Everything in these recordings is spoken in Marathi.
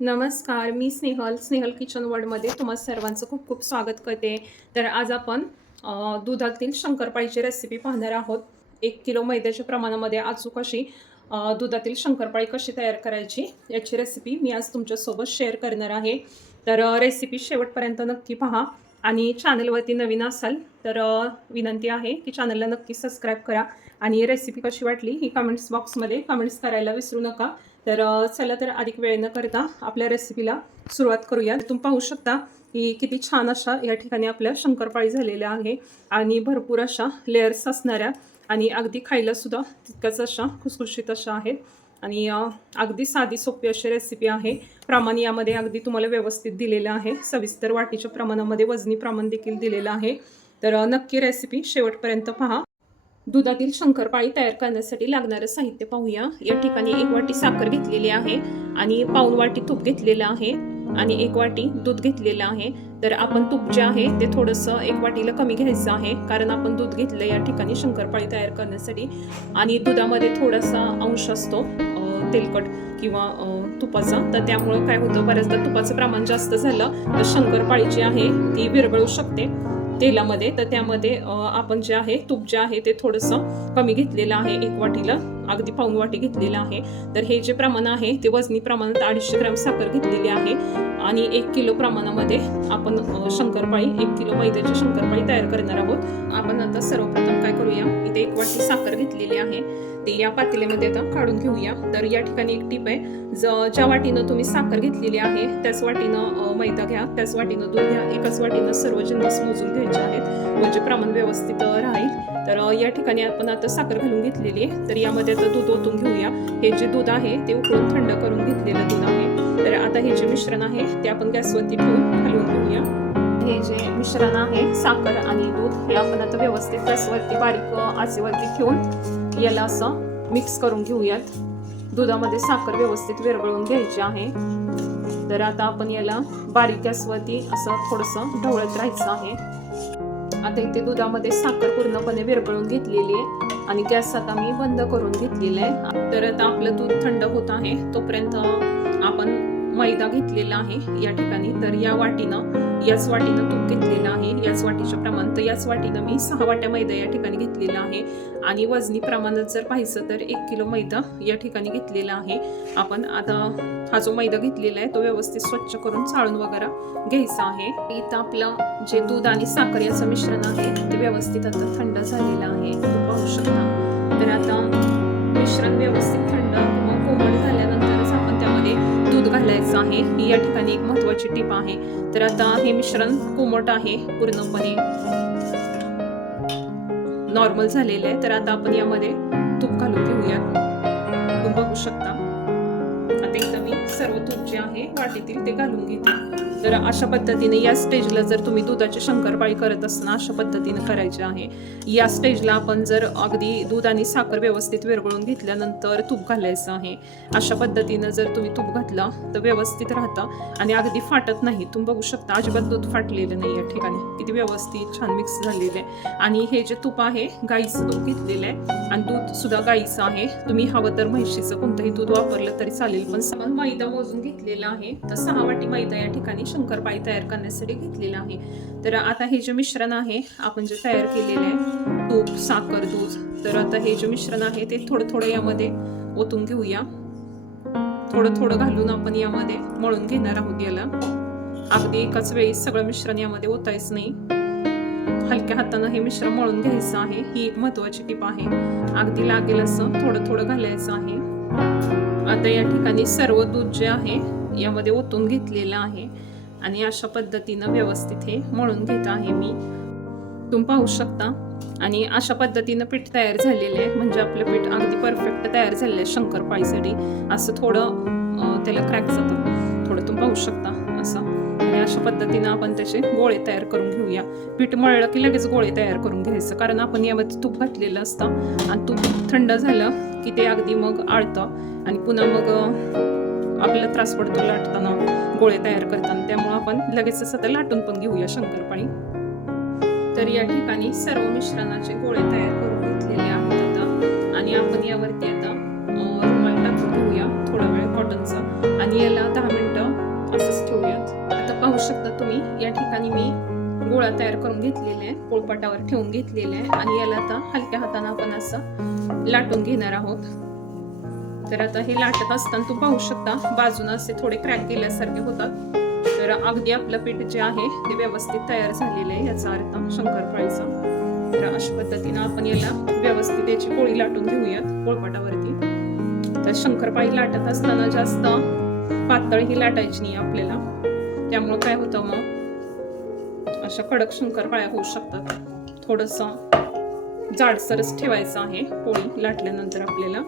नमस्कार, मी स्नेहल किचन वर्ल्डमध्ये तुम्हा सर्वांचं खूप खूप स्वागत करते. तर आज आपण दुधातील शंकरपाळीची रेसिपी पाहणार आहोत. 1 किलो मैद्याच्या प्रमाणामध्ये अचूक अशी दुधातील शंकरपाळी कशी तयार करायची याची रेसिपी मी आज तुमच्यासोबत शेअर करणार आहे. तर रेसिपी शेवटपर्यंत नक्की पहा आणि चॅनलवरती नवीन असाल तर विनंती आहे की चॅनलला नक्की सबस्क्राईब करा आणि रेसिपी कशी वाटली ही कमेंट्स बॉक्समध्ये कमेंट्स करायला विसरू नका. तर चला तर अधिक वेळ न करता आपल्या रेसिपीला सुरुवात करूया. तुम्ही पाहू शकता की किती छान अशा या ठिकाणी आपल्या शंकरपाळी झालेल्या आहे आणि भरपूर अशा लेयर्स असणाऱ्या आणि अगदी खायला सुद्धा तितक्याच अशा खुसखुशीत अशा आहेत आणि अगदी साधी सोपी अशी रेसिपी आहे. प्रमाण यामध्ये अगदी तुम्हाला व्यवस्थित दिलेलं आहे. सविस्तर वाटीच्या प्रमाणामध्ये वजनी प्रमाण देखील दिलेलं आहे. तर नक्की रेसिपी शेवटपर्यंत पहा. दुधातील शंकरपाळी तयार करण्यासाठी लागणारं साहित्य पाहूया. या ठिकाणी 1 वाटी साखर घेतलेली आहे आणि पाऊण वाटी तूप घेतलेलं आहे आणि 1 वाटी दूध घेतलेलं आहे. तर आपण तूप जे आहे ते थोडंसं 1 वाटीला कमी घ्यायचं आहे, कारण आपण दूध घेतलं या ठिकाणी शंकरपाळी तयार करण्यासाठी आणि दुधामध्ये थोडासा अंश असतो तेलकट किंवा तुपाचा. तर त्यामुळं काय होतं, बऱ्याचदा तुपाचं प्रमाण जास्त झालं तर शंकरपाळी जी आहे ती विरघळू शकते तेलामध्ये. तर त्यामध्ये आपण जे आहे तूप जे आहे ते थोडंसं कमी घेतलेलं आहे. 1 वाटीला अगदी पाऊण वाटी घेतलेलं आहे. तर हे जे प्रमाण आहे ते वजनी प्रमाणात 250 ग्रॅम साखर घेतलेली आहे आणि 1 किलो प्रमाणामध्ये आपण शंकरपाळी 1 किलो मैद्याची शंकरपाळी तयार करणार आहोत. आपण आता सर्वप्रथम काय करूया, इथे 1 वाटी साखर घेतलेली आहे ते या पातेल्यामध्ये आता काढून घेऊया. तर या ठिकाणी एक टीप आहे, ज्या वाटीनं तुम्ही साखर घेतलेली आहे त्याच वाटीनं मैदा घ्या, त्याच वाटीनं दूध घ्या, एकाच वाटीनं सर्व जिन्नस मोजून घ्यायचे आहेत म्हणजे प्रमाण व्यवस्थित राहील. तर या ठिकाणी आपण आता साखर घालून घेतलेली आहे. तर यामध्ये आता दूध ओतून घेऊया. हे जे दूध आहे ते उकळून थंड करून घेतलेलं दूध आहे. तर आता हे जे मिश्रण आहे ते आपण गॅसवरती ठेवून हलवून घेऊया. हे जे मिश्रण आहे साखर आणि दूध हे आपण आता व्यवस्थित गॅसवरती बारीक आचेवरती ठेवून याला असं मिक्स करून घेऊयात. दुधामध्ये साखर व्यवस्थित विरघळून घ्यायची आहे. तर आता आपण याला बारीक गॅसवरती असं थोडंसं ढवळत राहायचं आहे. आता इथे दुधामध्ये साखर पूर्णपणे विरघळून घेतलेली आहे आणि गॅस आता मी बंद करून घेतलेला आहे. तर आता आपलं दूध थंड होत आहे तोपर्यंत आपण मैदा घेतलेला आहे या ठिकाणी. तर याच वाटीनं तूप घेतलेलं आहे, याच वाटीच्या प्रमाण. तर याच वाटीनं मी 6 वाट्या मैदा या ठिकाणी घेतलेला आहे आणि वजनी प्रमाणात जर पाहिजे तर 1 किलो मैदा या ठिकाणी घेतलेला आहे. आपण आता हा जो मैदा घेतलेला आहे तो व्यवस्थित स्वच्छ करून चाळून वगैरे घ्यायचा आहे. इथं आपलं जे दूध आणि साखर याचं मिश्रण आहे ते व्यवस्थित आता थंड झालेलं आहे, तुम्ही पाहू शकता. तर आता मिश्रण व्यवस्थित थंड किंवा कोमट झाल्यानंतरच आपण त्यामध्ये दूध घालायचं आहे. ही या ठिकाणी एक महत्त्वाची टीप आहे. तर आता हे मिश्रण कोमट आहे, पूर्णपणे नॉर्मल झालेलं आहे. तर आता आपण यामध्ये तूप घालून घेऊया. तुम्ही बघू शकता आता इथं मी सर्व तूप जे आहे वाटीतील ते घालून घेते. तर अशा पद्धतीने या स्टेजला जर तुम्ही दुधाची शंकरपाळी करत असताना अशा पद्धतीने करायची आहे. या स्टेजला आपण जर अगदी दूध आणि साखर व्यवस्थित विरघळून घेतल्यानंतर तूप घालायचं आहे. अशा पद्धतीनं जर तुम्ही तूप घातलं तर व्यवस्थित राहतं आणि अगदी फाटत नाही. तुम्ही बघू शकता अजिबात दूध फाटलेलं नाही या ठिकाणी, किती व्यवस्थित छान मिक्स झालेलं आहे. आणि हे जे तूप आहे गाईचं दूध घेतलेलं आहे आणि दूध सुद्धा गाईचं आहे. तुम्ही हवं तर म्हशीचं कोणतंही दूध वापरलं तरी चालेल, पण समान मैदा मोजून घेतलेला आहे. तर 6 वाटी मैदा या ठिकाणी शंकरपाळी तयार करण्यासाठी घेतलेला आहे. तर आता हे जे मिश्रण आहे आपण जे तयार केलेलं आहे तूप साखर दूध, तर आता हे जे मिश्रण आहे ते थोडं थोडं यामध्ये ओतून घेऊया. थोडं थोडं घालून आपण यामध्ये मळून घेणार आहोत. याला अगदी एकाच वेळी सगळं मिश्रण यामध्ये ओतायचं नाही, हलक्या हातानं हे मिश्रण मळून घ्यायचं आहे. ही एक महत्त्वाची टीप आहे. अगदी लागेल असं थोडं थोडं घालायचं आहे. आता या ठिकाणी सर्व दूध जे आहे यामध्ये ओतून घेतलेलं आहे आणि अशा पद्धतीनं व्यवस्थित हे मळून घेत आहे मी, तुम्ही पाहू शकता. आणि अशा पद्धतीनं पीठ तयार झालेलं आहे, म्हणजे आपलं पीठ अगदी परफेक्ट तयार झालेलं आहे शंकरपाळीसाठी. असं थोडं त्याला क्रॅक जातं थोडं, तुम्ही पाहू शकता असं. आणि अशा पद्धतीनं आपण त्याचे गोळे तयार करून घेऊया. पीठ मळलं की लगेच गोळे तयार करून घ्यायचं, कारण आपण यामध्ये तूप घातलेलं असतं आणि तूप थंड झालं की ते अगदी मग आळतं आणि पुन्हा मग आपल्याला त्रास पडतो लाटताना, गोळे तयार करताना. त्यामुळे आपण लगेच असं लाटून पण घेऊया शंकरपाळी. तर या ठिकाणी सर्व मिश्रणाचे गोळे तयार करून घेतलेले आहेत आता आणि आपण यावरती आता रुमाल टाकून घेऊया थोडा वेळ कॉटनचा आणि याला 10 मिनिटं या ठिकाणी मी गोळा तयार करून घेतलेला आहे, पोळपाटावर ठेवून घेतलेला आहे आणि याला आता हलक्या हाताने आपण असं लाटून घेणार आहोत. तर आता हे लाटत असताना तू पाहू शकता बाजूने असे थोडे क्रॅक गेल्यासारखे होतात. तर अगदी आपलं पीठ जे आहे ते व्यवस्थित तयार झालेलं आहे, याचा अर्थ शंकरपाळीचा. तर अशा पद्धतीने आपण याला व्यवस्थित याची पोळी लाटून घेऊयात पोळपाटावरती. तर शंकरपाळी लाटत असताना जास्त पातळ ही लाटायची नाही आपल्याला, त्यामुळे काय होतं मग अशा कडक शंकरपाळ्या होऊ शकतात. थोडंसं जाडसरच ठेवायचं आहे पोळी लाटल्यानंतर आपल्याला.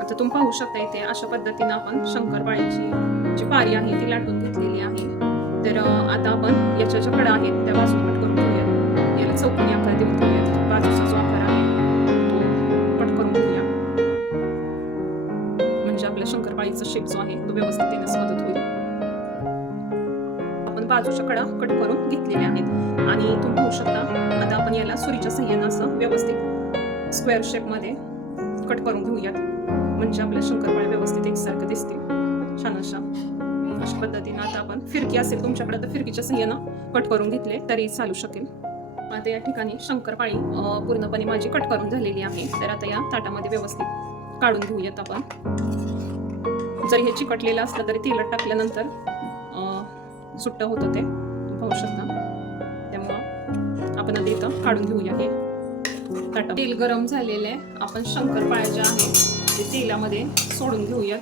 आता तुम्ही पाहू शकता इथे अशा पद्धतीने आपण शंकरपाळीची जी पारी आहे ती लाटून घेतलेली आहे. तर आता आपण याच्या ज्या कडा आहेत त्या बाजूला कट करून घेऊयात. याला चौकोनी आकार देऊन घेऊयात. बाजूचा जो आकार आहे तो कट करून घेऊया, म्हणजे आपल्या शंकरपाळीचा शेप जो आहे तो व्यवस्थित येण्यास मदत होईल. आपण बाजूच्या कडा कट करून घेतलेल्या आहेत आणि तुम्ही पाहू शकता आता आपण याला सुरीच्या सहाय्याने असं व्यवस्थित स्क्वेअर शेप मध्ये कट करून घेऊयात, म्हणजे आपल्या शंकरपाळ्या व्यवस्थित एकसारखं दिसतील छान अशा पद्धतीने. आता आपण फिरकी असेल तुमच्याकडे तर फिरकीच्या सहाय्याने कट करून घेतले तरी चालू शकेल. आता या ठिकाणी शंकरपाळी पूर्णपणे माझी कट करून झालेली आहे. तर आता या ताटामध्ये व्यवस्थित काढून घेऊयात आपण. जरी हे चिकटलेलं असलं तरी तेलात टाकल्यानंतर सुट्ट होतं ते पाहू शकता. त्यामुळं आपण आता इथं काढून घेऊया. हे ताट तेल गरम झालेलं आहे. आपण शंकरपाळ्या ज्या आहेत ते तेलामध्ये सोडून घेऊयात.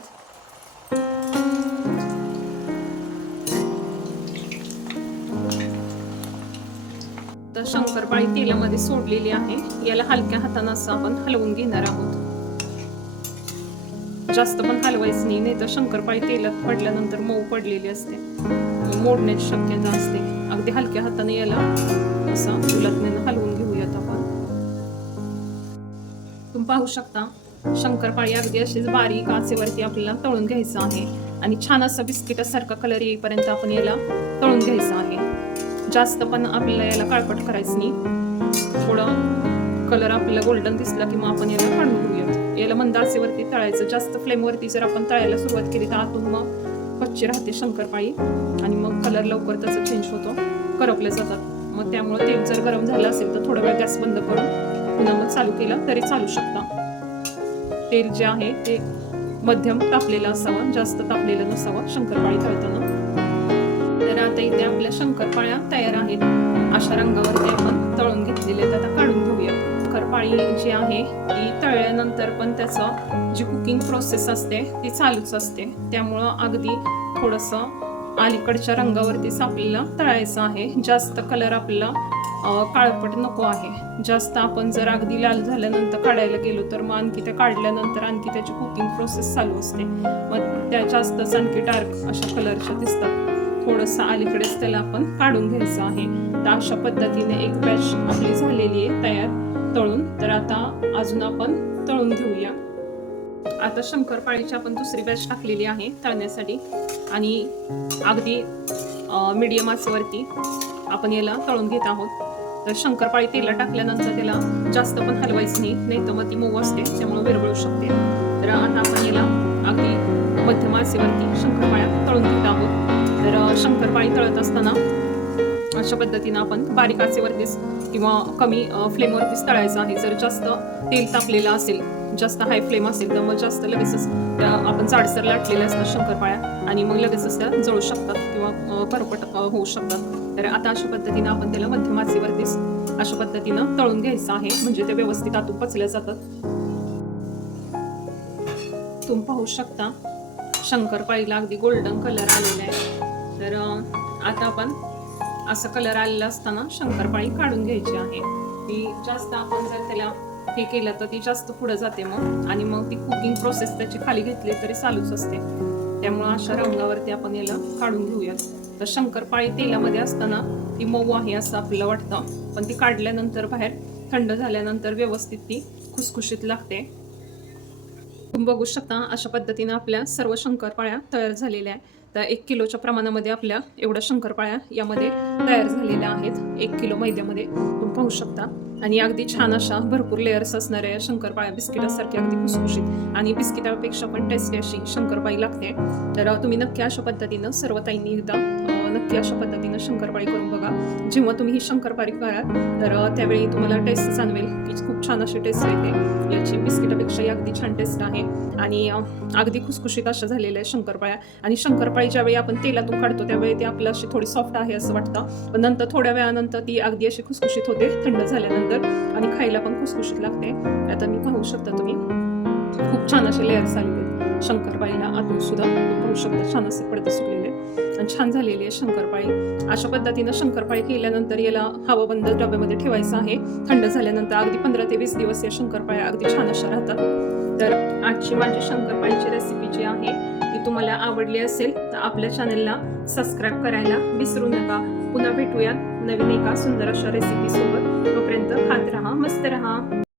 तर शंकरपाळी तेलामध्ये सोडलेली आहे. याला हलक्या हाताने असं आपण हलवून घेणार आहोत. जास्त पण हलवायचं नाही, तर शंकरपाळी तेलात पडल्यानंतर मऊ पडलेली असते, मोडण्याची शक्यता असते. अगदी हलक्या हाताने याला असं उलटण्याने हलवून घेऊयात आपण. तुम्ही पाहू शकता शंकरपाळी अगदी अशीच बारीक आचेवरती आपल्याला तळून घ्यायचं आहे आणि छान असा बिस्किटासारखा कलर येईपर्यंत आपण याला तळून घ्यायचं आहे. जास्त पण आपल्याला याला काळपट करायचं नाही. थोडं कलर आपल्याला गोल्डन दिसला की मग आपण याला काढून घेऊयात. याला मंद आचेवरती तळायचं. जास्त फ्लेमवरती जर आपण तळायला सुरुवात केली तर आतून मग कच्ची राहते शंकरपाळी आणि मग कलर लवकर त्याचा चेंज होतो, करपले जातात. मग त्यामुळे तेल जर गरम झालं असेल तर थोडा वेळ गॅस बंद करून पुन्हा मग चालू केलं तरी चालू शकता. तेल जे आहे ते मध्यम तापलेलं असावं, जास्त तापलेलं नसावं शंकरपाळी तळताना. तर आता इथे आपल्या शंकरपाळ्या तयार आहेत. अशा रंगावरती आपण तळून घेतलेले आहेत. आता काढून घेऊया. शंकरपाळी जी आहे ती तळल्यानंतर पण त्याचं जी कुकिंग प्रोसेस असते ती चालूच असते. त्यामुळं अगदी थोडंसं अलीकडच्या रंगावरतीच आपल्याला तळायचं आहे. जास्त कलर आपल्याला काळपट नको आहे. जास्त आपण जर अगदी लाल झाल्यानंतर काढायला गेलो तर मग आणखी त्या काढल्यानंतर आणखी त्याची कुकिंग प्रोसेस चालू असते, मग त्या जास्तच आणखी डार्क अशा कलरच्या दिसतात. थोडंसं अलीकडेच त्याला आपण काढून घ्यायचं आहे. तर अशा पद्धतीने एक बॅच आपली झालेली आहे तयार तळून. तर आता अजून आपण तळून घेऊया. आता शंकरपाळीची आपण दुसरी बॅच टाकलेली आहे तळण्यासाठी आणि अगदी मीडियम आचेवरती आपण याला तळून घेत आहोत. तर शंकरपाळी तेलात टाकल्यानंतर त्याला जास्त पण हलवायचं नाही तर मग ती मऊ असते, त्यामुळे विरघळू शकते. तर आता आपण याला अगदी मध्यम आचेवरती शंकरपाळ्या तळून घेत आहोत. तर शंकरपाळी तळत असताना अशा पद्धतीनं आपण बारीक आचेवरतीच किंवा कमी फ्लेमवरतीच तळायचं आहे. जर जास्त तेल तापलेलं असेल, जास्त हाय फ्लेम असेल तर मग जास्त लगेचच त्या आपण जाडसर लाटलेल्या असतात शंकरपाळ्या आणि मग लगेचच त्या जळू शकतात किंवा करपट होऊ शकतात. तर आता अशा पद्धतीनं आपण त्याला मध्यम आचेवरतीच अशा पद्धतीनं तळून घ्यायचं आहे, म्हणजे ते व्यवस्थित आतून पचल्या जातात. तुम्ही पाहू शकता शंकरपाळीला अगदी गोल्डन कलर आलेला आहे. तर आता आपण असं कलर आलेला असताना शंकरपाळी काढून घ्यायची आहे. ती जास्त आपण जर त्याला हे केलं तर ती जास्त पुढे जाते मग, आणि मग ती कुकिंग प्रोसेस त्याची खाली घेतली तरी चालूच असते. त्यामुळे अशा रंगावरती आपण याला काढून घेऊयात. तर शंकरपाळी तेलामध्ये असताना ती मऊ आहे असं आपल्याला वाटतं, पण ती काढल्यानंतर बाहेर थंड झाल्यानंतर व्यवस्थित ती खुसखुशीत लागते. तुम्ही बघू शकता अशा पद्धतीने आपल्या सर्व शंकरपाळ्या तयार झालेल्या आहेत. तर 1 किलोच्या प्रमाणामध्ये आपल्या एवढ्या शंकरपाळ्या यामध्ये तयार झालेल्या आहेत 1 किलो मैद्यामध्ये, तुम्ही पाहू शकता. आणि अगदी छान अशा भरपूर लेअर्स असणाऱ्या या शंकरपाळ्या बिस्किटासारख्या अगदी खुसखुशीत आणि बिस्किटापेक्षा पण टेस्टी अशी शंकरपाळी लागते. तर तुम्ही नक्की अशा पद्धतीनं सर्व ताईंनी एकदा नक्की अशा पद्धतीनं शंकरपाळी करून बघा. जेव्हा तुम्ही ही शंकरपाळी कराल तर त्यावेळी तुम्हाला टेस्ट जाणवेल की खूप छान अशी टेस्ट येते. याची बिस्किटापेक्षाही अगदी छान टेस्ट आहे आणि अगदी खुसखुशीत अशा झालेल्या आहे शंकरपाळ्या. आणि शंकरपाळी ज्यावेळी आपण तेलातून काढतो त्यावेळी ती आपलं अशी थोडी सॉफ्ट आहे असं वाटतं, पण नंतर थोड्या वेळानंतर ती अगदी अशी खुसखुशीत होते थंड झाल्यानंतर आणि खायला पण खुसखुशीत लागते. आता मी पाहू शकता तुम्ही खूप छान असे लेयर्स आलेले आहेत शंकरपाळीला. आतून सुद्धा पाहू शकता छान असे पडदे सुटलेले आणि छान झालेली आहे शंकरपाळी. अशा पद्धतीनं शंकरपाळी केल्यानंतर याला हवाबंद डब्यामध्ये ठेवायचं आहे. थंड झाल्यानंतर अगदी 15 ते 20 दिवस या शंकरपाळ्या अगदी छान अशा राहतात. तर आजची माझी शंकरपाळीची रेसिपी जी आहे ती तुम्हाला आवडली असेल तर आपल्या चॅनलला सबस्क्राईब करायला विसरू नका. पुन्हा भेटूयात नवीन एका सुंदर अशा रेसिपी सोबत. तोपर्यंत खात राहा, मस्त राहा.